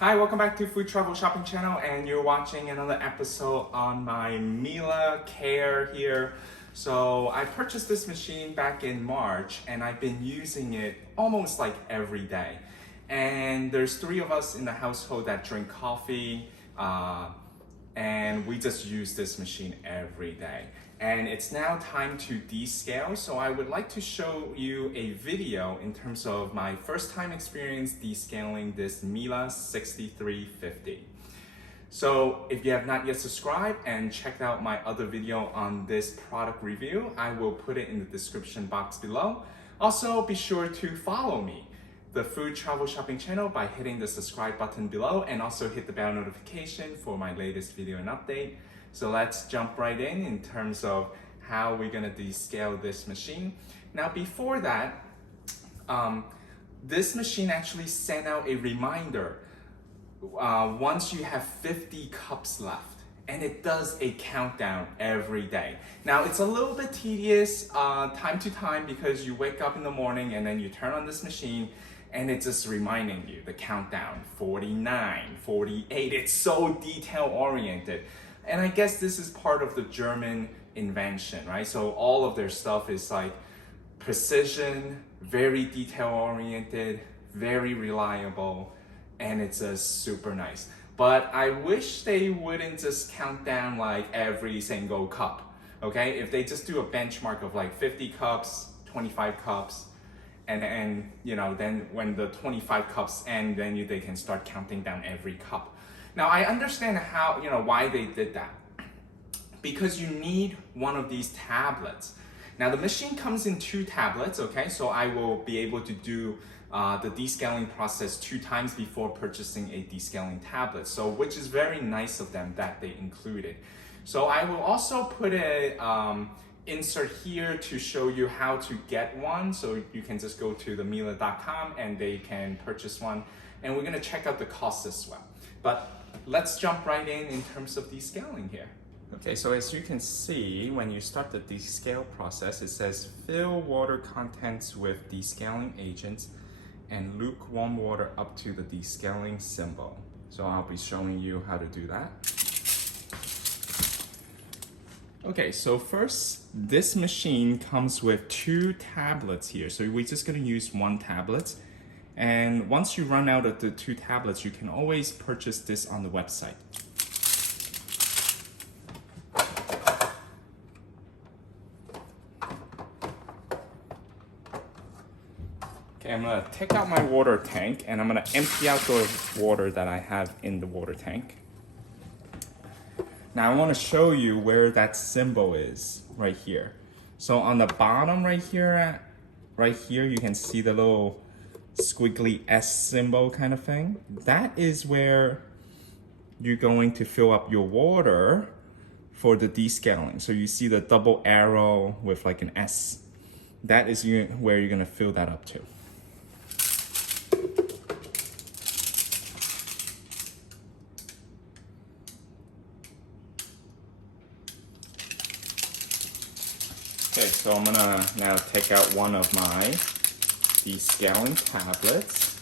Hi, welcome back to Food Travel Shopping Channel, and you're watching another episode on my Miele Care here. So I purchased this machine back in March and I've been using it almost like every day. And there's 3 of us in the household that drink coffee and we just use this machine every day. And it's now time to descale, so I would like to show you a video in terms of my first time experience descaling this Miele 6350. So if you have not yet subscribed and checked out my other video on this product review, I will put it in the description box below. Also, be sure to follow me, the Food Travel Shopping channel, by hitting the subscribe button below, and also hit the bell notification for my latest video and update. So let's jump right in terms of how we're gonna descale this machine. Now before that, this machine actually sent out a reminder once you have 50 cups left, and it does a countdown every day. Now it's a little bit tedious time to time because you wake up in the morning and then you turn on this machine and it's just reminding you the countdown, 49, 48, it's so detail oriented. And I guess this is part of the German invention, right? So all of their stuff is like precision, very detail oriented, very reliable, and it's just super nice. But I wish they wouldn't just count down like every single cup, okay? If they just do a benchmark of like 50 cups, 25 cups, and you know, then when the 25 cups end, then they can start counting down every cup. Now I understand how, why they did that. Because you need one of these tablets. Now the machine comes in 2 tablets, okay? So I will be able to do the descaling process 2 times before purchasing a descaling tablet. So which is very nice of them that they included. So I will also put a insert here to show you how to get one. So you can just go to themiele.com and they can purchase one. And we're gonna check out the cost as well. But let's jump right in terms of descaling here. Okay, so as you can see, when you start the descale process, it says fill water contents with descaling agents and lukewarm water up to the descaling symbol. So I'll be showing you how to do that. Okay, so first, this machine comes with 2 tablets here. So we're just gonna use 1 tablet. And once you run out of the 2 tablets, you can always purchase this on the website. Okay, I'm gonna take out my water tank and I'm gonna empty out the water that I have in the water tank. Now I wanna show you where that symbol is, right here. So on the bottom right here, you can see the little squiggly S symbol kind of thing. That is where you're going to fill up your water for the descaling. So you see the double arrow with like an S. That is where you're gonna fill that up to. Okay, so I'm gonna now take out one of my descaling tablets.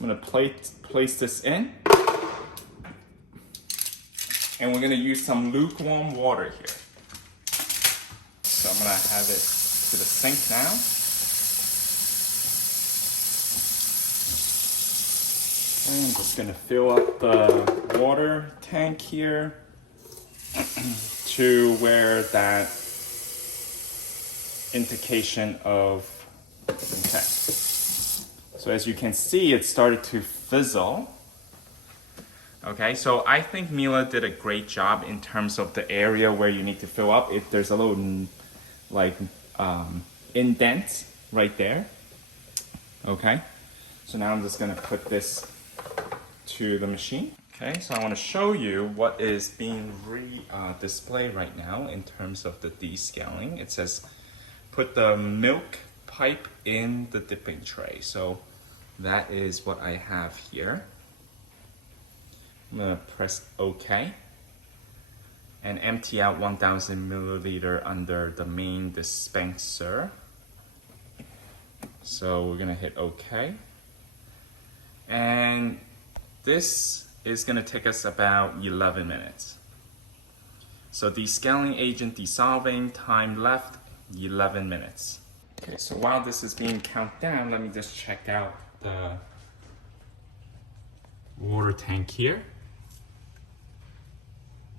I'm gonna place this in, and we're gonna use some lukewarm water here. So I'm gonna have it to the sink now. And I'm just gonna fill up the water tank here to where that indication of, okay. So as you can see, it started to fizzle. Okay, so I think Miele did a great job in terms of the area where you need to fill up. If there's a little like indent right there. Okay, so now I'm just gonna put this to the machine. Okay, so I want to show you what is being displayed right now in terms of the descaling. It says put the milk pipe in the dipping tray. So that is what I have here. I'm gonna press OK and empty out 1000 milliliter under the main dispenser. So we're gonna hit OK. And This is gonna take us about 11 minutes. So descaling agent dissolving, time left 11 minutes. Okay, so while this is being counted down, let me just check out the water tank here.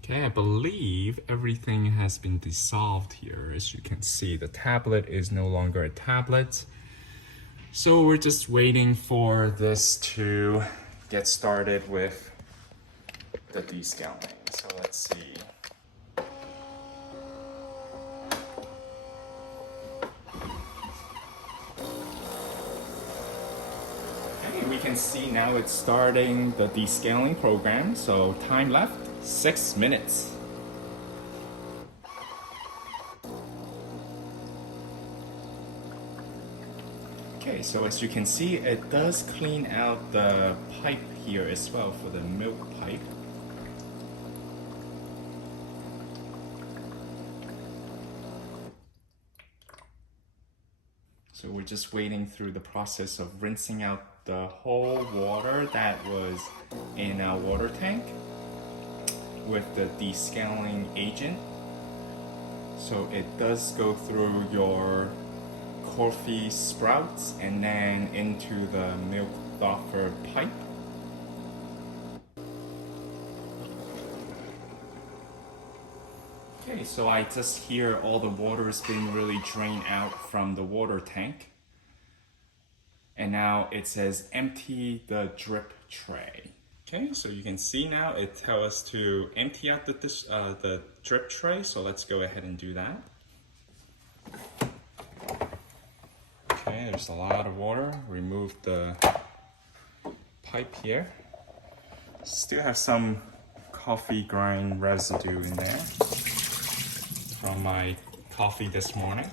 Okay, I believe everything has been dissolved here. As you can see, the tablet is no longer a tablet. So we're just waiting for this to get started with the descaling. So let's see. We can see now it's starting the descaling program. So time left, 6 minutes. Okay, so as you can see, it does clean out the pipe here as well for the milk pipe. So we're just waiting through the process of rinsing out the whole water that was in our water tank with the descaling agent. So it does go through your coffee sprouts and then into the milk thawer pipe. Okay, so I just hear all the water is being really drained out from the water tank. And now it says empty the drip tray. Okay, so you can see now it tells us to empty out the drip tray. So let's go ahead and do that. Okay, there's a lot of water. Remove the pipe here. Still have some coffee grind residue in there from my coffee this morning.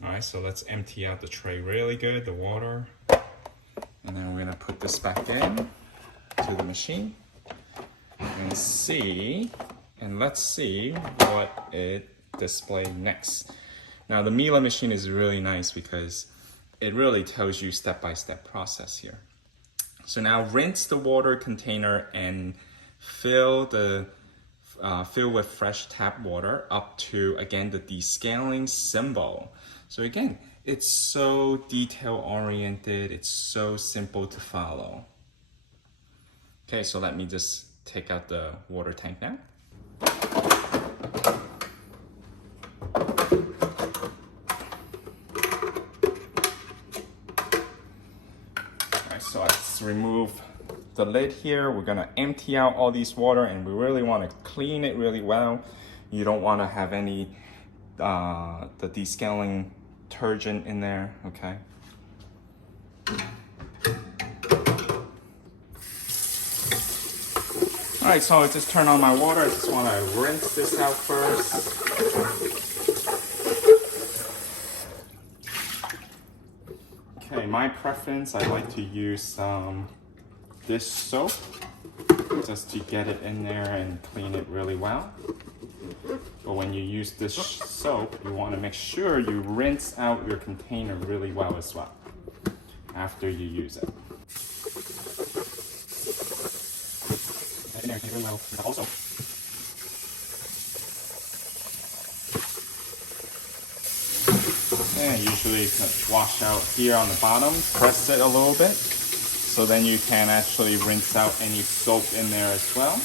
Alright, so let's empty out the tray really good, the water. And then we're gonna put this back in to the machine and let's see what it displays next. Now the Miele machine is really nice because it really tells you step-by-step process here. So now rinse the water container and fill with fresh tap water up to, again, the descaling symbol. So again, it's so detail oriented, it's so simple to follow. Okay, so let me just take out the water tank now. Alright, so let's remove the lid here. We're gonna empty out all these water and we really wanna clean it really well. You don't wanna have any the descaling detergent in there, okay? All right, so I just turn on my water. I just want to rinse this out first. Okay, my preference, I like to use dish soap just to get it in there and clean it really well. But when you use this soap, you want to make sure you rinse out your container really well as well after you use it. Also, and usually wash out here on the bottom, press it a little bit, so then you can actually rinse out any soap in there as well.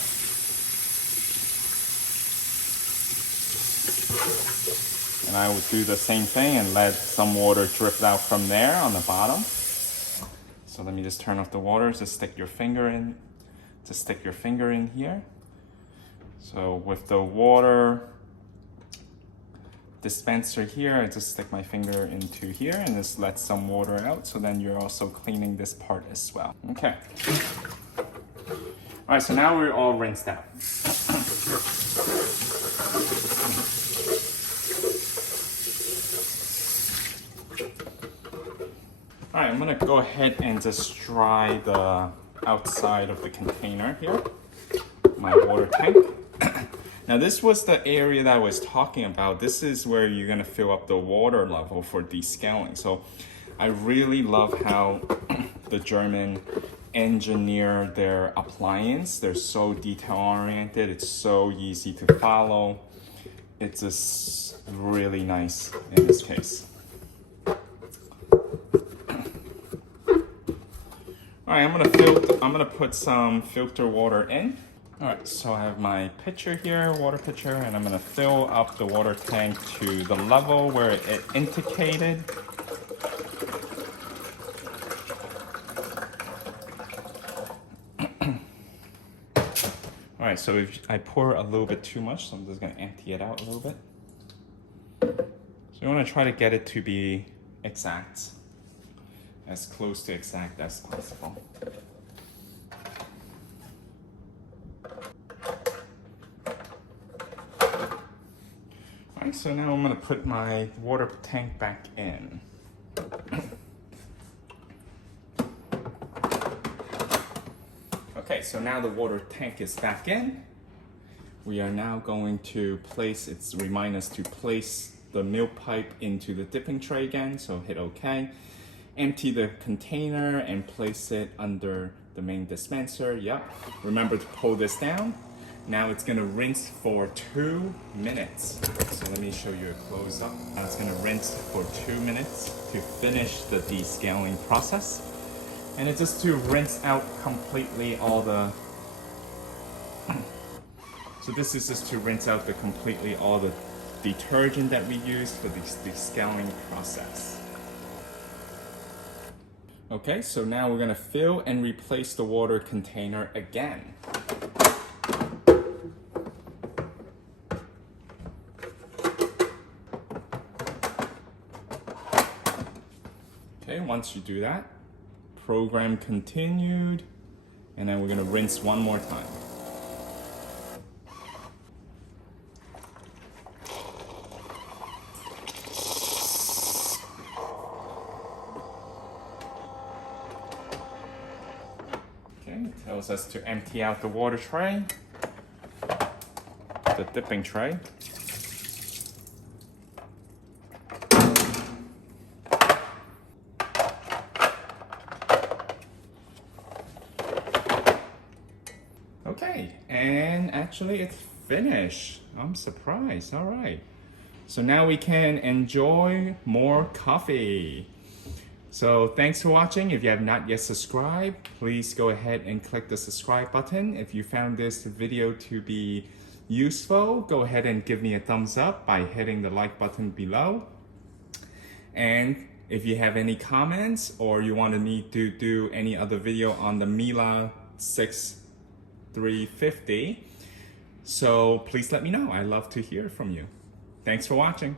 And I would do the same thing and let some water drip out from there on the bottom. So let me just turn off the water. Just stick your finger in. Just stick your finger in here. So with the water dispenser here, I just stick my finger into here and just let some water out. So then you're also cleaning this part as well. Okay. All right, so now we're all rinsed out. All right, I'm gonna go ahead and just dry the outside of the container here, my water tank. Now this was the area that I was talking about. This is where you're gonna fill up the water level for descaling. So I really love how the German engineer their appliance. They're so detail oriented. It's so easy to follow. It's just really nice in this case. All right, I'm gonna put some filter water in. All right, so I have my pitcher here, water pitcher, and I'm gonna fill up the water tank to the level where it indicated. All right, so if I pour a little bit too much, so I'm just gonna empty it out a little bit. So you wanna try to get it to be exact, as close to exact as possible. All right, so now I'm gonna put my water tank back in. Okay, so now the water tank is back in. We are now going to remind us to place the milk pipe into the dipping tray again, so hit OK. Empty the container and place it under the main dispenser. Yep. Remember to pull this down. Now it's gonna rinse for 2 minutes. So let me show you a close up. Now it's gonna rinse for 2 minutes to finish the descaling process. And it's just to rinse out completely all the... So this is just to rinse out completely all the detergent that we use for this descaling process. Okay, so now we're gonna fill and replace the water container again. Okay, once you do that, program continued, and then we're gonna rinse one more time. Okay, it tells us to empty out the water tray, the dipping tray. Okay, and actually it's finished. I'm surprised. All right. So now we can enjoy more coffee. So thanks for watching. If you have not yet subscribed, please go ahead and click the subscribe button. If you found this video to be useful, go ahead and give me a thumbs up by hitting the like button below. And if you have any comments or you want me to do any other video on the Miele CM6150, so please let me know. I love to hear from you. Thanks for watching.